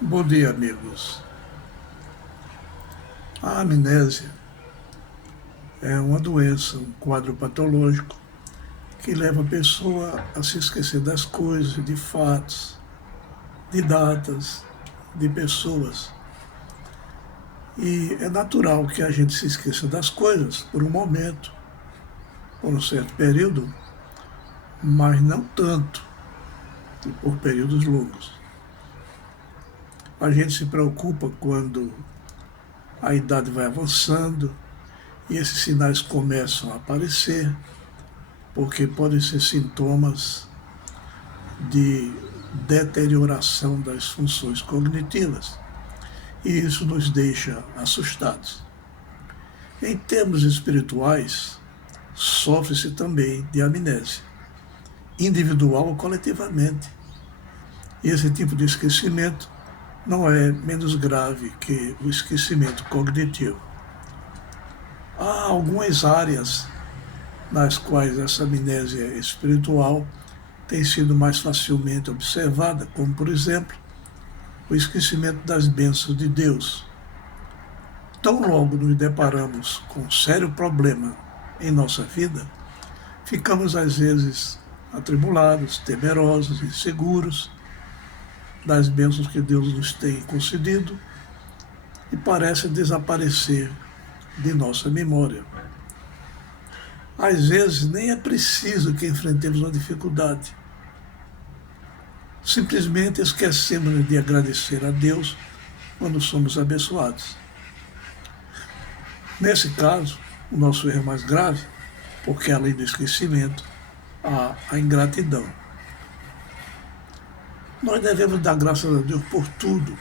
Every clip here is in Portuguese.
Bom dia, amigos. A amnésia é uma doença, um quadro patológico que leva a pessoa a se esquecer das coisas, de fatos, de datas, de pessoas. E é natural que a gente se esqueça das coisas por um momento, por um certo período, mas não tanto e por períodos longos. A gente se preocupa quando a idade vai avançando e esses sinais começam a aparecer, porque podem ser sintomas de deterioração das funções cognitivas, e isso nos deixa assustados. Em termos espirituais, sofre-se também de amnésia, individual ou coletivamente. E esse tipo de esquecimento não é menos grave que o esquecimento cognitivo. Há algumas áreas nas quais essa amnésia espiritual tem sido mais facilmente observada, como, por exemplo, o esquecimento das bênçãos de Deus. Tão logo nos deparamos com um sério problema em nossa vida, ficamos às vezes atribulados, temerosos, inseguros das bênçãos que Deus nos tem concedido e parece desaparecer de nossa memória. Às vezes nem é preciso que enfrentemos uma dificuldade. Simplesmente esquecemos de agradecer a Deus quando somos abençoados. Nesse caso, o nosso erro é mais grave, porque além do esquecimento, há a ingratidão. Nós devemos dar graças a Deus por tudo,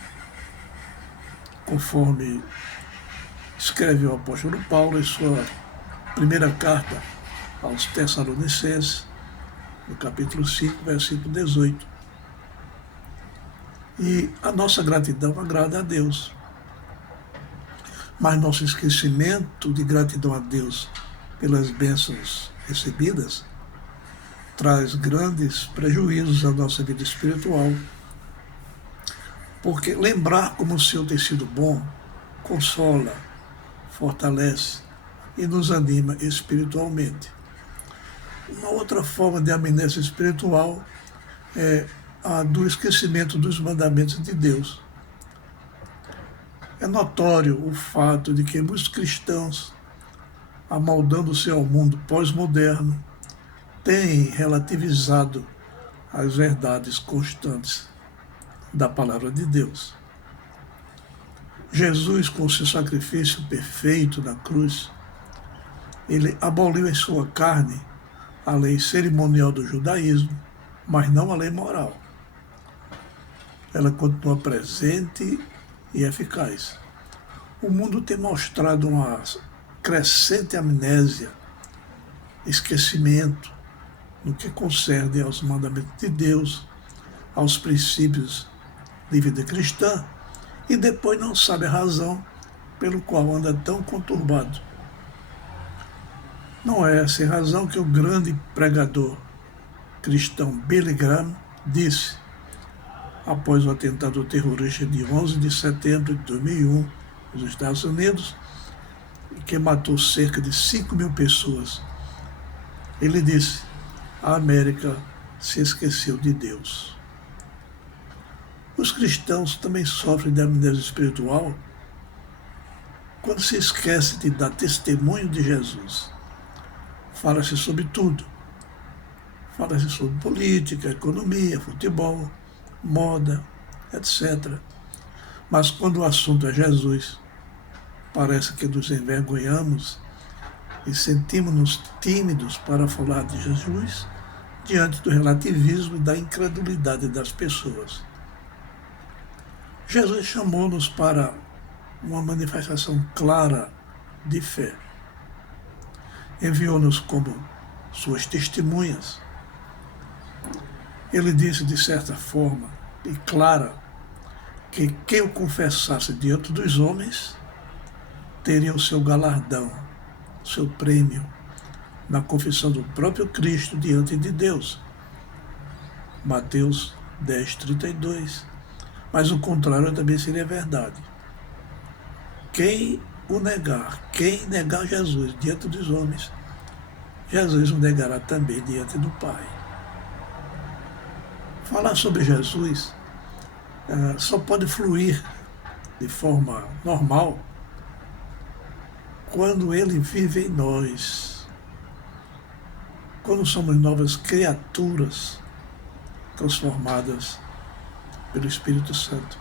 conforme escreve o apóstolo Paulo em sua primeira carta aos Tessalonicenses, no capítulo 5, versículo 18. E a nossa gratidão agrada a Deus. Mas nosso esquecimento de gratidão a Deus pelas bênçãos recebidas traz grandes prejuízos à nossa vida espiritual. Porque lembrar como o Senhor tem sido bom consola, fortalece e nos anima espiritualmente. Uma outra forma de amnésia espiritual é a do esquecimento dos mandamentos de Deus. É notório o fato de que muitos cristãos, amoldando-se ao mundo pós-moderno, têm relativizado as verdades constantes da palavra de Deus. Jesus, com seu sacrifício perfeito na cruz, ele aboliu em sua carne a lei cerimonial do judaísmo, mas não a lei moral. Ela continua presente e eficaz. O mundo tem mostrado uma crescente amnésia, esquecimento no que concerne aos mandamentos de Deus, aos princípios de vida cristã, e depois não sabe a razão pelo qual anda tão conturbado. Não é sem razão que o grande pregador cristão Billy Graham disse, após o atentado terrorista de 11 de setembro de 2001 nos Estados Unidos, que matou cerca de 5.000 pessoas, ele disse: a América se esqueceu de Deus. Os cristãos também sofrem de amnésia espiritual quando se esquece de dar testemunho de Jesus. Fala-se sobre tudo. Fala-se sobre política, economia, futebol, moda, etc. Mas quando o assunto é Jesus, parece que nos envergonhamos e sentimos-nos tímidos para falar de Jesus diante do relativismo e da incredulidade das pessoas. Jesus chamou-nos para uma manifestação clara de fé. Enviou-nos como suas testemunhas. Ele disse de certa forma e clara que quem o confessasse diante dos homens teria o seu galardão, o seu prêmio, na confissão do próprio Cristo diante de Deus. Mateus 10:32. Mas o contrário também seria verdade. Quem negar Jesus diante dos homens, Jesus o negará também diante do Pai. Falar sobre Jesus só pode fluir de forma normal quando ele vive em nós, quando somos novas criaturas transformadas pelo Espírito Santo.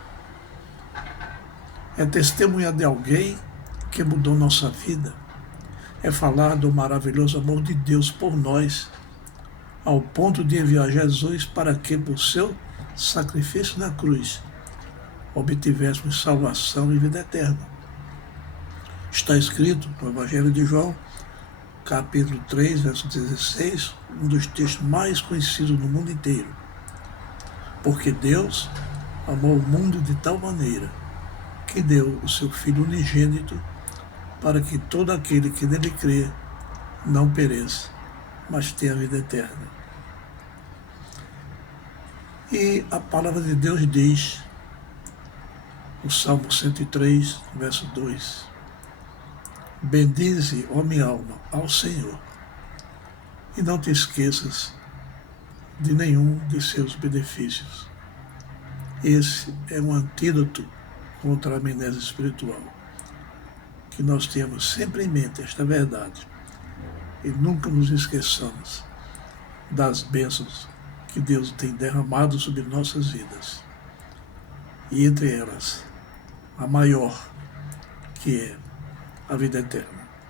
É testemunhar de alguém que mudou nossa vida, é falar do maravilhoso amor de Deus por nós, ao ponto de enviar Jesus para que, por seu sacrifício na cruz, obtivéssemos salvação e vida eterna. Está escrito no Evangelho de João, capítulo 3, verso 16, um dos textos mais conhecidos no mundo inteiro. Porque Deus amou o mundo de tal maneira que deu o seu Filho unigênito para que todo aquele que nele crê não pereça, mas tenha vida eterna. E a palavra de Deus diz, no Salmo 103, verso 2, bendize, ó minha alma, ao Senhor, e não te esqueças de nenhum de seus benefícios. Esse é um antídoto contra a amnésia espiritual. Que nós tenhamos sempre em mente esta verdade e nunca nos esqueçamos das bênçãos que Deus tem derramado sobre nossas vidas. E entre elas, a maior, que é a vida eterna.